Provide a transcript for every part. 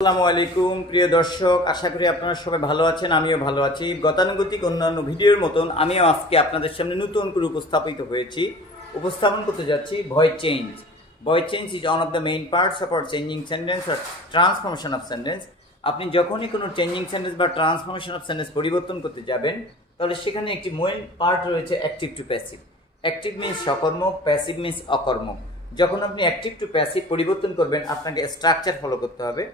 আসসালামু আলাইকুম প্রিয় দর্শক, আশা করি আপনারা সবাই ভালো আছেন। আমিও ভালো আছি। গতানুগতিক অন্যান্য ভিডিওর মতন আমিও আজকে আপনাদের সামনে নতুন করে উপস্থাপন করতে যাচ্ছি voice change. Voice change is one of the main parts of our changing sentence or transformation of sentence. আপনি যখনই কোনো চেঞ্জিং সেন্টেন্স বা ট্রান্সফরমেশন অফ সেন্টেন্স পরিবর্তন করতে যাবেন, তাহলে সেখানে একটি মেইন পার্ট রয়েছে active to passive. Active means সকর্মক, প্যাসিভ মিনস অকর্মক। যখন আপনি অ্যাক্টিভ টু প্যাসিভ পরিবর্তন করবেন, আপনাকে স্ট্রাকচার ফলো করতে হবে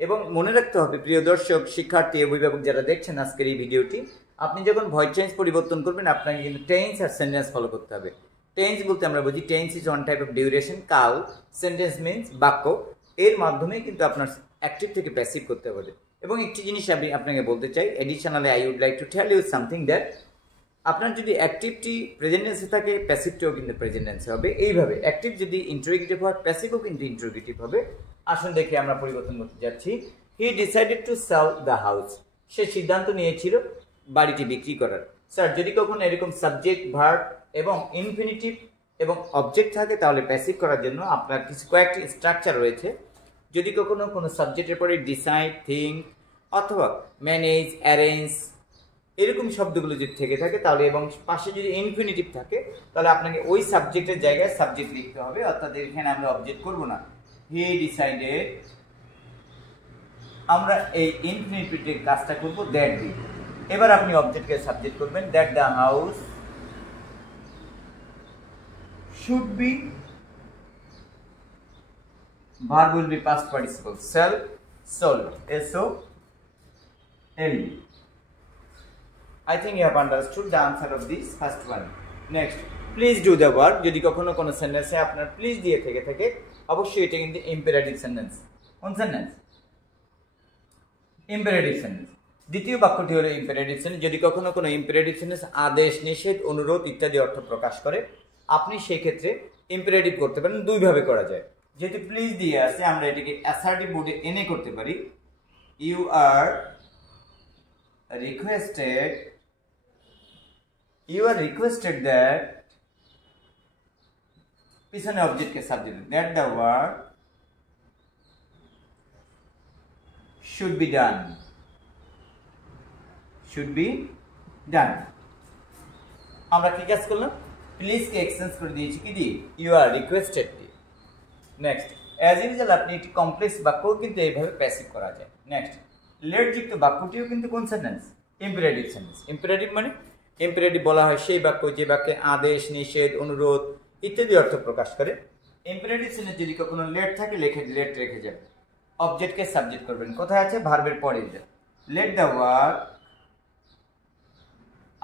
এবং মনে রাখতে হবে প্রিয় দর্শক, শিক্ষার্থী, অভিভাবক যারা দেখছেন আজকের এই ভিডিওটি, আপনি যখন ভয়েস চেঞ্জ পরিবর্তন করবেন আপনাকে কিন্তু টেন্স আর সেন্টেন্স ফলো করতে হবে। টেন্স বলতে আমরা বুঝি tense is one type of duration, কাল। সেন্টেন্স মিনস বাক্য। এর মাধ্যমে কিন্তু আপনার অ্যাক্টিভ থেকে প্যাসিভ করতে হবে। এবং একটি জিনিস আমি আপনাকে বলতে চাই, additionally I would like to tell you something that আপনার যদি অ্যাক্টিভটি প্রেজেন্ট টেন্সে থাকে, প্যাসিভটিও কিন্তু প্রেজেন্ট টেন্সে হবে। এইভাবে অ্যাক্টিভ যদি ইন্টারোগেটিভ হয়, প্যাসিভও কিন্তু ইন্টারোগেটিভ হবে। আসুন দেখে আমরা পরিবর্তন করতে যাচ্ছি। He decided to sell the house. সে সিদ্ধান্ত নিয়েছিল বাড়িটি বিক্রি করার। স্যার, যদি কখনো এরকম সাবজেক্ট, ভার্ব এবং ইনফিনিটিভ এবং অবজেক্ট থাকে, তাহলে প্যাসিভ করার জন্য আপনার কয়েকটি স্ট্রাকচার রয়েছে। যদি কখনো কোনো সাবজেক্টের পরে ডিসাইড, থিঙ্ক অথবা ম্যানেজ, অ্যারেঞ্জ এরকম শব্দগুলো যদি থেকে থাকে, তাহলে এবং পাশে যদি ইনফিনিটিভ থাকে, তাহলে আপনাকে ওই সাবজেক্টের জায়গায় সাবজেক্ট লিখতে হবে। অর্থাৎ এখানে আমরা অবজেক্ট করব না। হি ডিসাইডেড, আমরা এই ইনফিনিটিভের কাজটা করব দ্যাট দিয়ে। এবার আপনি অবজেক্টকে সাবজেক্ট করবেন। That the house should be, verb will be past participle, sell, sold, SOLD. I think you have understood the answer of this first one. Next, please do the work. যদি কখনো কোনো সেন্টেন্সে আপনার প্লিজ দিয়ে থেকে থাকে, অবশ্যই এটা কিন্তু ইম্পেরাটিভ সেন্টেন্স। কোন সেন্টেন্স? ইম্পেরাটিভ সেন্টেন্স। দ্বিতীয় বাক্যটি হলো ইম্পেরাটিভ সেন্টেন্স। যদি কখনো কোনো ইম্পেরাটিভ সেন্টেন্স আদেশ, নিষেধ, অনুরোধ ইত্যাদি অর্থ প্রকাশ করে, আপনি সেই ক্ষেত্রে ইম্পেরাটিভ করতে পারেন। দুইভাবে করা যায়। যেহেতু প্লিজ দিয়ে আছে, আমরা এটাকে অ্যাসার্টিভ মোডে এনে করতে পারি। ইউ আর requested that পিছনে অবজেক্টকে subject, that the work should be done, আমরা কি কাজ করলাম? প্লিজ কে এক্সচেঞ্জ করে দিয়েছি কি দিয়ে? ইউ আর রিকোয়েস্টেড দিয়ে। নেক্সট, অ্যাজ ইউজুয়াল আপনি একটি কমপ্লেক্স বাক্য কিন্তু এইভাবে প্যাসিভ করা যায়। নেক্সট, লেট যুক্ত বাক্যটিও কিন্তু কোন সেন্টেন্স? ইম্পেরাটিভ সেন্টেন্স। ইম্পেরাটিভ মানে ইম্পেরাটিভ বলা হয় সেই বাক্য যে বাক্যে আদেশ, নিষেধ, অনুরোধ ইত্যাদি অর্থ প্রকাশ করে। ইম্পেরাটিভ সেন্টেন্স যদি কখনো লেট থাকে, লেট রেখে যাবে। অবজেক্টকে সাবজেক্ট করবেন। কোথায় আছে? ভার্বের পরে যায়। লেট দ্য ওয়ার্ক,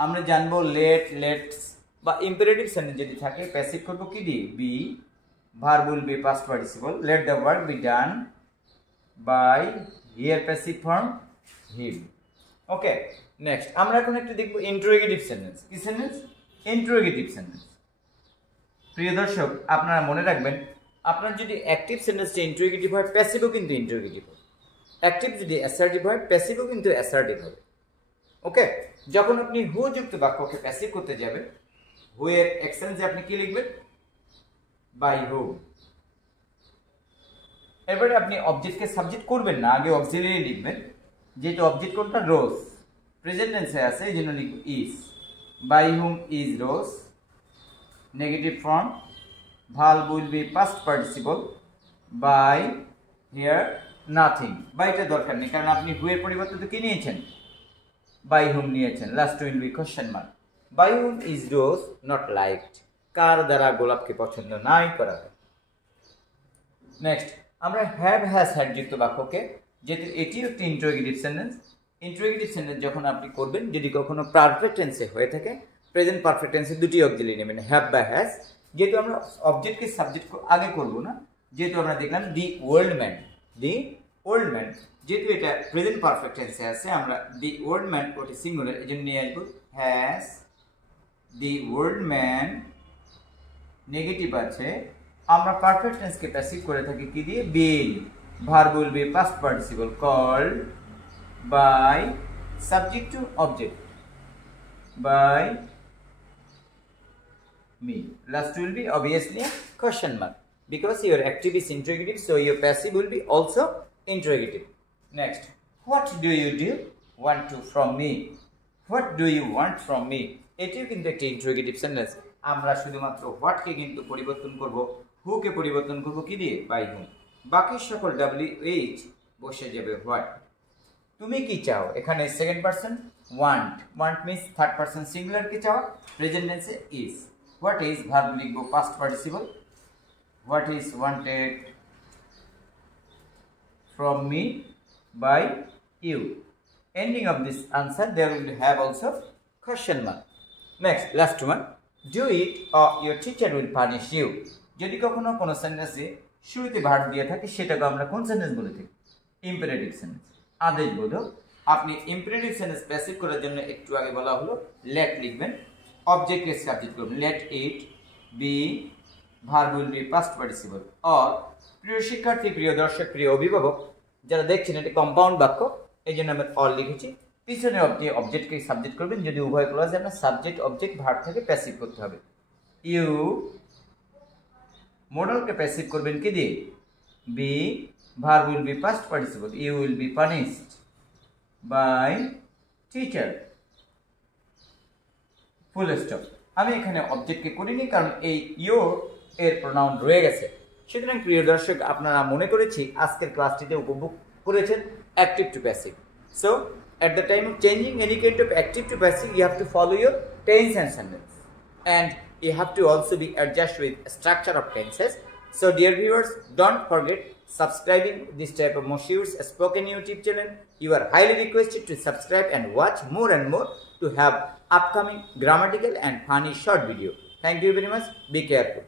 আমরা জানবো লেট, লেটস বা ইম্পেরাটিভ সেন্টেন্স যদি থাকে, প্যাসিভ করব কি দিয়ে? Be, verb will be past participle. Let the work be done by, here passive form him. Okay, next আমরা এখন একটু দেখব ইন্টারোগেটিভ সেন্টেন্স। কি সেন্টেন্স? Interrogative sentence. প্রিয় দর্শক, আপনারা মনে রাখবেন, আপনার যদি অ্যাক্টিভ সেন্টেন্সটা ইন্টারোগেটিভ হয়, প্যাসিভও কিন্তু ইন্টারোগেটিভ হবে। অ্যাক্টিভ যদি অ্যাসার্টিভ হয়, প্যাসিভও কিন্তু অ্যাসার্টিভ হবে। ওকে, যখন আপনি হু যুক্ত বাক্যকে প্যাসিভ করতে যাবেন, হু এর এক্সচেঞ্জে আপনি কি লিখবেন? By who. এবারে আপনি অবজেক্টকে সাবজেক্ট করবেন না, আগে অক্সিলারি লিখবেন। যেহেতু অবজেক্ট কোনটা? রোজ। প্রেজেন্ট টেন্সে আছে, এই জন্য লিখব is. By whom is rose. Negative form, verb will be past participle by, here nothing. বাইটা দরকার নেই, কারণ আপনি হু এর পরিবর্তে তো কি নিয়েছেন? বাই হুম নিয়েছেন। Last will be question mark. By whom is rose not liked, কার দ্বারা গোলাপকে পছন্দ নাই করা হয়। নেক্সট, আমরা হ্যাভ, হ্যাজ, হ্যাড যুক্ত বাক্যকে, যেহেতু এটিও একটি ইন্টারোগেটিভ সেন্টেন্স, ইন্টারোগেটিভ সেন্টেন্স যখন আপনি করবেন, যদি কখনো পারফেক্ট টেন্সে হয়ে থাকে, প্রেজেন্ট পারফেক্ট টেন্সে দুটি অক্সিলারি নেবেন, হ্যাভ বা হ্যাজ। যেহেতু আমরা অবজেক্টকে সাবজেক্ট আগে করব না, যেহেতু আমরা দেখলাম দি ওল্ড ম্যান, যেহেতু এটা প্রেজেন্ট পারফেক্ট টেন্সে আছে, আমরা দি ওল্ড ম্যান ওটি সিঙ্গুলার, এই জন্য নিয়ে আসবো has. The old man negative আছে, আমরা পারফেক্ট টেন্সকে প্যাসিভ করে থাকি কি দিয়ে? Been. Verb will be past participle called by, subject to object, by me. Last will be obviously a question mark because your active is interrogative, so your passive will be also interrogative. Next, what do you want to from me? What do you want from me? এটিও কিন্তু একটা interrogative sentence. আমরা শুধুমাত্র হোয়াটকে কিন্তু পরিবর্তন করব, হুকে পরিবর্তন করব কি দিয়ে? বাই হুম। বাকি সকল WH বসে যাবে হোয়াট। তুমি কি চাও? এখানে second person want, want means third person singular কে চাওয়া, প্রেজেন্ট টেন্সে ইজ। হোয়াট ইজ ভার্ব লিখব past participle, what is wanted from me by you. Ending of this answer there will have also question mark. Next, last one, do it or your teacher will punish you. যদি কখনো কোনো সেন্টেন্সে শুরুতে verb দিয়ে থাকে সেটাকে আমরা কোন সেন্টেন্স বলে থাকি? ইম্পারেটিভ সেন্টেন্স, আদেশবোধক। আপনি ইম্পারেটিভ সেন্টেন্স প্যাসিভ করার জন্য একটু আগে বলা হলো লেট লিখবেন, অবজেক্টকে সাবজেক্ট করবেন, let it be, verb will be past participle. Or প্রিয় শিক্ষার্থী, প্রিয় দর্শক, প্রিয় অভিভাবক যারা দেখছেন, এটি কম্পাউন্ড বাক্য, এই জন্য আমি অল লিখেছি। পিছনে অবজেক্টকে সাবজেক্ট করবেন, যদি উভয় ক্লজে আপনার সাবজেক্ট অবজেক্ট ভার্ব থেকে প্যাসিভ করতে হবে। ইউ মডেলকে প্যাসিভ করবেন কি দিয়ে? Be, verb will be past participle, you will be punished by teacher, full stop. আমি এখানে অবজেক্টকে করিনি কারণ এই ইউ এর প্রোনাউন রয়ে গেছে। সুতরাং প্রিয় দর্শক, আপনারা মনে করেছি আজকের ক্লাসটিতে উপভোগ করেছেন active to passive. So at the time of changing any kind of active to passive, you have to follow your tense and sentence, and you have to also be adjust with structure of tenses. So dear viewers, don't forget subscribing this type of Moshiur's spoken YouTube channel. You are highly requested to subscribe and watch more and more to have upcoming grammatical and funny short video. Thank you very much. Be careful.